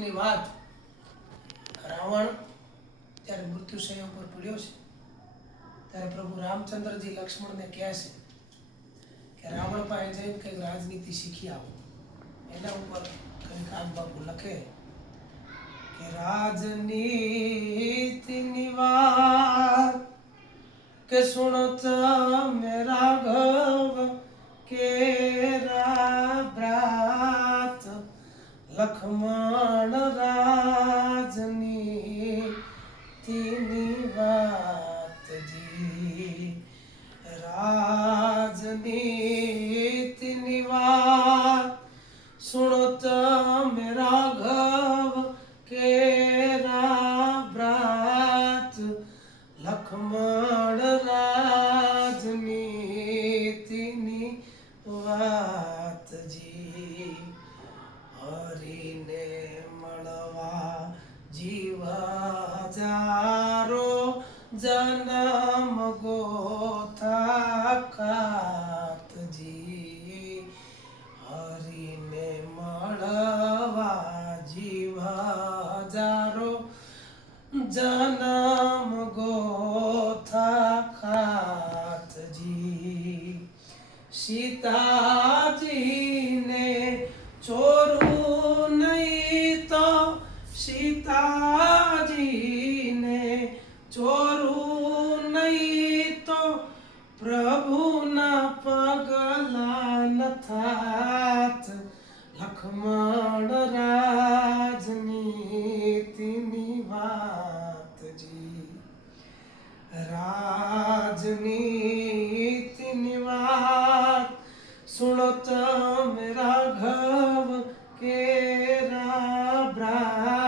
રાજનીતિની વાત રાવણ ત્યારે મૃત્યુશય ઉપર પડ્યો છે ત્યારે પ્રભુ રામચંદ્રજી લક્ષ્મણને કહે છે કે રાવણ પાસે જઈને કંઈક રાજનીતિ શીખી આવો. એના ઉપર કવિ કાગબાપુ લખે કે રાજનીતિની વાત કે સુણતા મે રાઘવ કેરા ભ્રાત લક્ષ્મણ રાજનીતિની વાતજી. રાજનીતિની વાત સુણતા મે રાઘવ કેરા ભ્રાત લક્ષ્મણ રાજનીતિની વાતજી. હરીને મળવા જીવ હજારો જન્મ ગોથા ખાતજી. હરીને મળવા જીવ હજારો જન્મ ગોથા ખાતજી. સીતાજીને ચોરું નહીં તો સીતાજીને ચોરું નહીં તો પ્રભુના પગલા ન થાત લક્ષ્મણ રાજનીતિની વાતજી. રાજનીતિની વાત સુણો તમે રાઘવ કેરા ભ્રાત